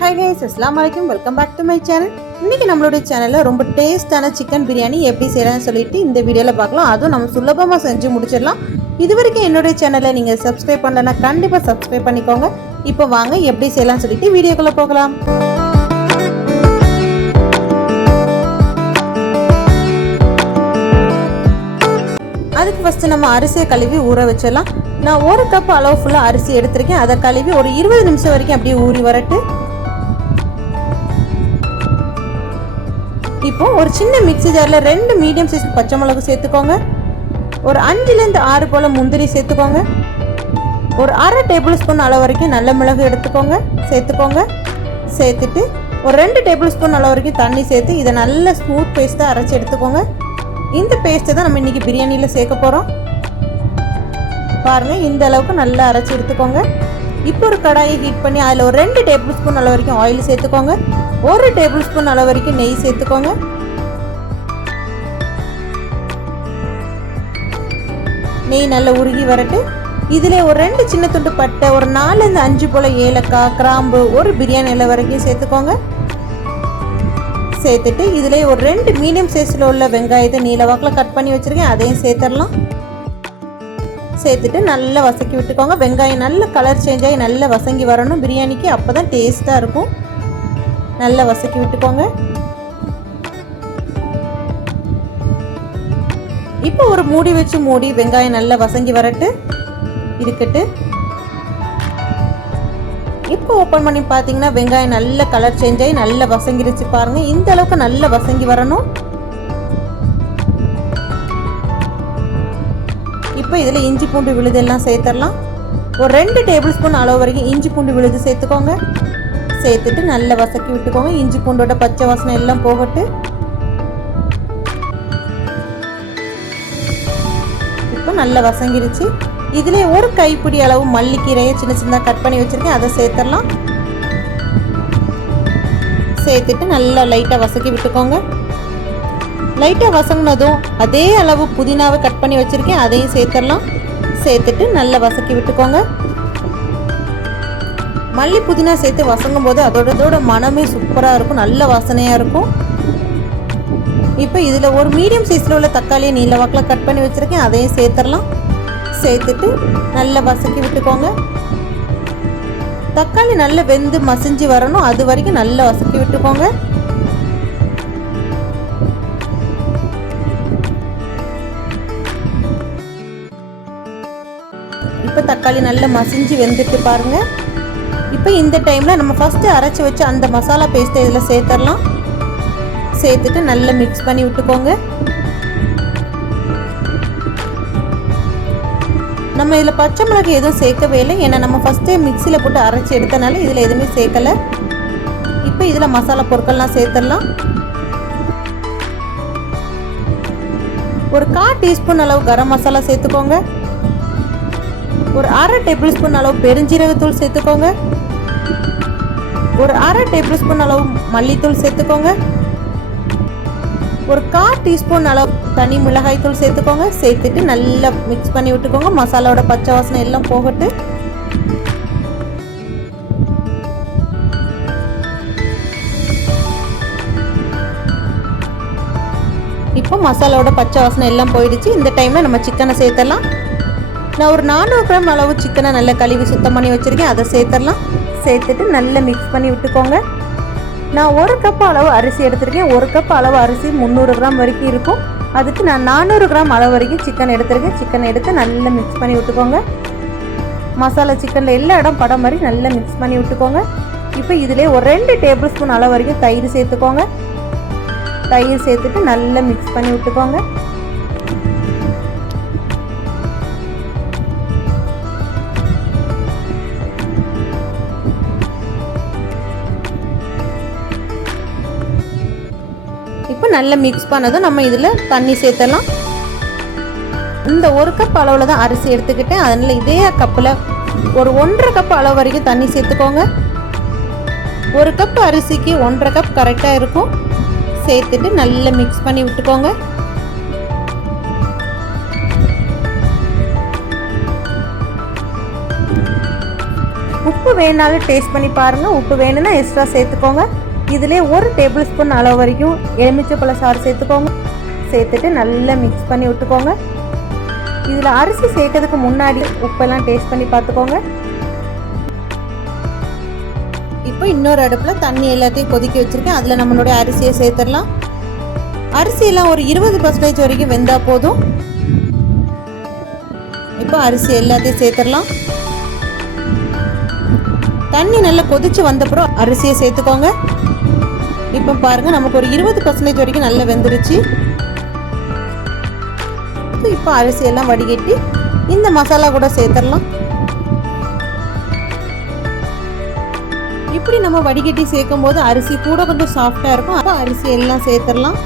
High guys அஸ்லாம் வலைக்கம் welcome back to my channel இன்றைக்கி நம்மளுடைய சேனலில் ரொம்ப டேஸ்டான சிக்கன் பிரியாணி எப்படி செய்யலாம்னு சொல்லிட்டு இந்த வீடியோவில் பார்க்கலாம். அதுவும் நம்ம சுலபமாக செஞ்சு முடிச்சிடலாம். இது வரைக்கும் என்னுடைய சேனலை நீங்கள் சப்ஸ்கிரைப் பண்ணலன்னா கண்டிப்பாக சப்ஸ்கிரைப் பண்ணிக்கோங்க. இப்போ வாங்க எப்படி செய்யலாம்னு சொல்லிட்டு வீடியோக்குள்ளே போகலாம். அதுக்கு ஃபஸ்ட்டு நம்ம அரிசியை கழுவி ஊற வச்சிடலாம். நான் ஒரு கப் அளவு ஃபுல்லாக அரிசி எடுத்திருக்கேன். அதை கழுவி ஒரு இருபது நிமிஷம் வரைக்கும் அப்படியே ஊறி வரட்டு. இப்போ ஒரு சின்ன மிக்ஸி ஜாரில் ரெண்டு மீடியம் சைஸ் பச்சை மிளகு சேர்த்துக்கோங்க. ஒரு அஞ்சுலேருந்து ஆறு போல் முந்திரி சேர்த்துக்கோங்க. ஒரு அரை டேபிள் ஸ்பூன் அளவு வரைக்கும் நல்ல மிளகு எடுத்துக்கோங்க. சேர்த்துக்கோங்க. சேர்த்துட்டு ஒரு ரெண்டு டேபிள் ஸ்பூன் அளவு வரைக்கும் தண்ணி சேர்த்து இதை நல்ல ஸ்மூத் பேஸ்ட்டாக அரைச்சி எடுத்துக்கோங்க. இந்த பேஸ்ட்டை தான் நம்ம இன்றைக்கி பிரியாணியில் சேர்க்க போகிறோம் பாருங்கள் இந்த அளவுக்கு நல்லா அரைச்சி எடுத்துக்கோங்க. இப்போ ஒரு கடாயை ஹீட் பண்ணி அதில் ஒரு ரெண்டு டேபிள் ஸ்பூன் அளவு வரைக்கும் ஆயில் சேர்த்துக்கோங்க. ஒரு டேபிள் ஸ்பூன் அளவு வரைக்கும் நெய் சேர்த்துக்கோங்க. நெய் நல்லா உருகி வரட்டு. இதில் ஒரு ரெண்டு சின்ன துண்டு பட்டை ஒரு நாலுலேருந்து அஞ்சு போல் ஏலக்காய் கிராம்பு ஒரு பிரியாணி இலை வரைக்கும் சேர்த்துக்கோங்க. சேர்த்துட்டு இதில் ஒரு ரெண்டு மீடியம் சைஸில் உள்ள வெங்காயத்தை நீல வாக்கில் கட் பண்ணி வச்சுருக்கேன். அதையும் சேர்த்துடலாம். சேர்த்துட்டு நல்லா வசக்கி விட்டுக்கோங்க. வெங்காயம் நல்ல கலர் சேஞ்ச் ஆகி நல்லா வசங்கி வரணும். பிரியாணிக்கு அப்போ தான் டேஸ்ட்டாக இருக்கும். நல்லா வசக்கி விட்டுக்கோங்க. இப்போ ஒரு மூடி வச்சு மூடி வெங்காயம் நல்லா வசங்கி வரட்டு. இருக்கட்டு. இப்போ ஓப்பன் பண்ணி பார்த்தீங்கன்னா வெங்காயம் நல்ல கலர் சேஞ்ச் ஆகி நல்லா வசங்கிருச்சு பாருங்க. இந்த அளவுக்கு நல்ல வசங்கி வரணும். இப்போ இதில் இஞ்சி பூண்டு விழுது எல்லாம் சேர்த்துடலாம். ஒரு ரெண்டு டேபிள் ஸ்பூன் அளவு வரைக்கும் இஞ்சி பூண்டு விழுது சேர்த்துக்கோங்க. சேர்த்துட்டு நல்லா வசக்கி விட்டுக்கோங்க. இஞ்சி பூண்டோட பச்சை வாசனை எல்லாம் போகட்டு. இப்போ நல்லா வசங்கிருச்சு இதிலே ஒரு கைப்பிடி அளவு மல்லிக்கீரையை சின்ன சின்னதாக கட் பண்ணி வச்சுருக்கேன். அதை சேர்த்துடலாம். சேர்த்துட்டு நல்லா லைட்டாக வசக்கி விட்டுக்கோங்க. லைட்டாக வசங்கினதும் அதே அளவு புதினாவை கட் பண்ணி வச்சுருக்கேன். அதையும் சேர்த்துடலாம். சேர்த்துட்டு நல்லா வசக்கி விட்டுக்கோங்க. மல்லி புதினா சேர்த்து வசங்கும் போது அதோட இதோட மனமே சூப்பராக இருக்கும். நல்ல வாசனையாக இருக்கும். இப்போ இதில் ஒரு மீடியம் சைஸில் உள்ள தக்காளியை நீல வாக்கில் கட் பண்ணி வச்சுருக்கேன். அதையும் சேர்த்துடலாம். சேர்த்துட்டு நல்லா வசக்கி விட்டுக்கோங்க. தக்காளி நல்லா வெந்து மசிஞ்சு வரணும். அது வரைக்கும் நல்லா வசக்கி விட்டுக்கோங்க. இப்போ தக்காளி நல்லா மசிஞ்சு வெந்துட்டு பாருங்க. இப்போ இந்த டைமில் நம்ம ஃபஸ்ட்டு அரைச்சி வச்சு அந்த மசாலா பேஸ்ட்டை இதில் சேர்த்துடலாம் சேர்த்துட்டு நல்லா மிக்ஸ் பண்ணி விட்டுக்கோங்க. நம்ம இதில் பச்சை மிளகு எதுவும் சேர்க்கவே இல்லை. ஏன்னா நம்ம ஃபஸ்ட்டே மிக்சியில் போட்டு அரைச்சி எடுத்தனால இதில் எதுவுமே சேர்க்கலை. இப்போ இதில் மசாலா பொருட்கள்லாம் சேர்த்துடலாம் ஒரு கால் டீஸ்பூன் அளவு கரம் மசாலா சேர்த்துக்கோங்க. ஒரு அரை டேபிள் ஸ்பூன் அளவு பெருஞ்சீரகத்தூள் சேர்த்துக்கோங்க. ஒரு அரை டேபிள் ஸ்பூன் அளவு மல்லித்தூள் சேர்த்துக்கோங்க. ஒரு கால் டீஸ்பூன் அளவு தனி மிளகாய் தூள் சேர்த்துக்கோங்க. சேர்த்துட்டு நல்லா மிக்ஸ் பண்ணி விட்டுக்கோங்க. மசாலாவோட பச்சை வாசனை எல்லாம் போகட்டு இப்போ மசாலாவோட பச்சை வாசனை எல்லாம் போயிடுச்சு. இந்த டைமில் நம்ம சிக்கனை சேர்த்தலாம் நான் ஒரு நானூறு கிராம் அளவு சிக்கனை நல்லா கழுவி சுத்தம் பண்ணி வச்சுருக்கேன். அதை சேர்த்துடலாம். சேர்த்துட்டு நல்லா மிக்ஸ் பண்ணி விட்டுக்கோங்க. நான் ஒரு கப் அளவு அரிசி எடுத்திருக்கேன். ஒரு கப் அளவு அரிசி முந்நூறு கிராம் வரைக்கும் இருக்கும். அதுக்கு நான் நானூறு கிராம் அளவு வரைக்கும் சிக்கன் எடுத்திருக்கேன். சிக்கன் எடுத்து நல்லா மிக்ஸ் பண்ணி விட்டுக்கோங்க. மசாலா சிக்கனில் எல்லா இடம் படம் மாதிரி நல்லா மிக்ஸ் பண்ணி விட்டுக்கோங்க. இப்போ இதிலே ஒரு ரெண்டு டேபிள் ஸ்பூன் அளவு வரைக்கும் தயிர் சேர்த்துக்கோங்க. தயிர் சேர்த்துட்டு நல்லா மிக்ஸ் பண்ணி விட்டுக்கோங்க. இப்போ நல்லா மிக்ஸ் பண்ணதும் நம்ம இதில் தண்ணி சேர்த்தலாம். இந்த ஒரு கப் அளவில் தான் அரிசி எடுத்துக்கிட்டேன். அதனால் இதே கப்பில் ஒரு ஒன்றரை கப் அளவு வரைக்கும் தண்ணி சேர்த்துக்கோங்க. ஒரு கப் அரிசிக்கு ஒன்றரை கப் கரெக்டாக இருக்கும். சேர்த்துட்டு நல்லா மிக்ஸ் பண்ணி விட்டுக்கோங்க. உப்பு வேணாலும் டேஸ்ட் பண்ணி பாருங்கள் உப்பு வேணும்னா எக்ஸ்ட்ரா சேர்த்துக்கோங்க. இதிலே ஒரு டேபிள் ஸ்பூன் அளவு வரைக்கும் எலுமிச்சப்பழ சாறு சேர்த்துக்கோங்க. சேர்த்துட்டு நல்லா மிக்ஸ் பண்ணி விட்டுக்கோங்க. இதில் அரிசி சேர்க்கறதுக்கு முன்னாடி உப்பெல்லாம் டேஸ்ட் பண்ணி பார்த்துக்கோங்க. இப்போ இன்னொரு அடுப்பில் தண்ணி எல்லாத்தையும் கொதிக்க வச்சுருக்கேன். அதில் நம்மளுடைய அரிசியை சேர்த்துடலாம். அரிசியெல்லாம் ஒரு இருபது பர்சன்டேஜ் வரைக்கும் வெந்தால் போதும். இப்போ அரிசி எல்லாத்தையும் சேர்த்துடலாம். தண்ணி நல்லா கொதிச்சு வந்தப்புறம் அரிசியை சேர்த்துக்கோங்க. இப்போ பாருங்க நமக்கு ஒரு இருபது பர்சன்டேஜ் வரைக்கும் நல்லா வெந்துருச்சு. இப்போ அரிசி எல்லாம் வடிகட்டி இந்த மசாலா கூட சேர்த்துடலாம். இப்படி நம்ம வடிகட்டி சேர்க்கும் போது அரிசி கூட கொஞ்சம் சாஃப்டாக இருக்கும். அப்போ அரிசி எல்லாம் சேர்த்துடலாம்.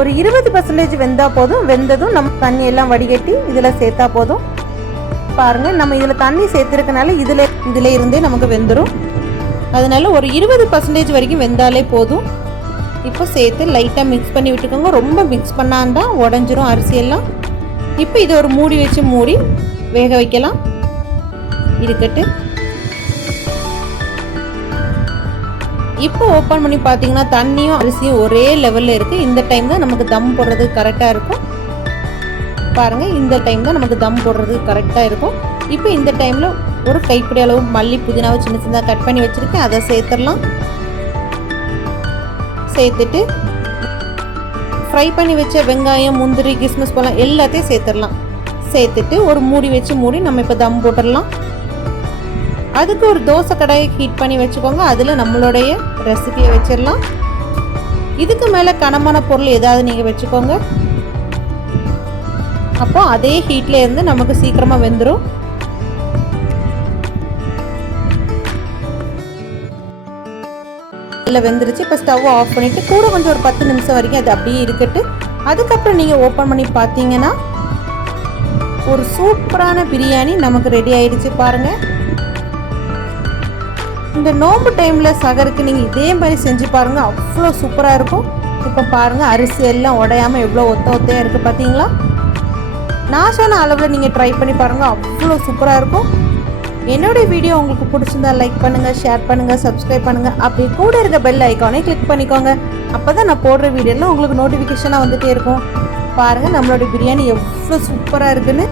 ஒரு இருபது பர்சன்டேஜ் வெந்தா போதும். வெந்ததும் நம்ம தண்ணி எல்லாம் வடிகட்டி இதில் சேர்த்தா போதும். பாருங்க நம்ம இதில் தண்ணி சேர்த்துருக்கனால இதில் இதில் இருந்தே நமக்கு வெந்துடும் அதனால ஒரு இருபது பர்சன்டேஜ் வரைக்கும் வெந்தாலே போதும். இப்போ சேர்த்து லைட்டாக மிக்ஸ் பண்ணி விட்டுக்கோங்க. ரொம்ப மிக்ஸ் பண்ணாண்டா உடஞ்சிரும் அரிசியெல்லாம். இப்போ இதை ஒரு மூடி வச்சு மூடி வேக வைக்கலாம். இருக்கட்டு. இப்போ ஓப்பன் பண்ணி பார்த்தீங்கன்னா தண்ணியும் அரிசியும் ஒரே லெவலில் இருக்குது இந்த டைம் தான் நமக்கு தம் போடுறது கரெக்டாக இருக்கும். பாருங்கள் இந்த டைம் தான் நமக்கு தம் போடுறது கரெக்டாக இருக்கும். இப்போ இந்த டைமில் ஒரு கைப்பிடி அளவு மல்லி புதினாவை சின்ன சின்னதாக கட் பண்ணி வச்சுருக்கேன். அதை சேர்த்துடலாம். சேர்த்துட்டு ஃப்ரை பண்ணி வச்ச வெங்காயம் முந்திரி கிஸ்மிஸ் பழம் எல்லாத்தையும் சேர்த்துடலாம். சேர்த்துட்டு ஒரு மூடி வச்சு மூடி நம்ம இப்போ தம் போட்டுடலாம். அதுக்கு ஒரு தோசை கடாயை ஹீட் பண்ணி வச்சுக்கோங்க. அதில் நம்மளுடைய ரெசிபியை வச்சிடலாம். இதுக்கு மேலே கனமான பொருள் ஏதாவது நீங்கள் வச்சுக்கோங்க. அப்போ அதே ஹீட்டில் இருந்து நமக்கு சீக்கிரமாக வெந்துடும் நல்லா வெந்துருச்சு. இப்போ ஸ்டவ் ஆஃப் பண்ணிவிட்டு கூட கொஞ்சம் ஒரு பத்து நிமிஷம் வரைக்கும் அது அப்படியே இருக்கட்டு. அதுக்கப்புறம் நீங்கள் ஓப்பன் பண்ணி பார்த்தீங்கன்னா ஒரு சூப்பரான பிரியாணி நமக்கு ரெடி ஆயிடுச்சு பாருங்கள் இந்த நோம்பு டைமில் சகருக்கு நீங்கள் இதே மாதிரி செஞ்சு பாருங்கள் அவ்வளோ சூப்பராக இருக்கும். இப்போ பாருங்கள் அரிசி எல்லாம் உடையாமல் எவ்வளோ ஒத்த ஒத்தையாக இருக்குது பார்த்தீங்களா நான் சொன்ன அளவில் நீங்கள் ட்ரை பண்ணி பாருங்கள் அவ்வளோ சூப்பராக இருக்கும். என்னோட வீடியோ உங்களுக்கு பிடிச்சிருந்தா லைக் பண்ணுங்கள் ஷேர் பண்ணுங்கள் சப்ஸ்கிரைப் பண்ணுங்கள் அப்படி கூட இருக்க பெல் ஐக்கானே கிளிக் பண்ணிக்கோங்க. அப்போ தான் நான் போடுற வீடியோலாம் உங்களுக்கு நோட்டிஃபிகேஷனாக வந்துகிட்டே இருக்கும். பாருங்கள் நம்மளோட பிரியாணி எவ்வளோ சூப்பராக இருக்குன்னு.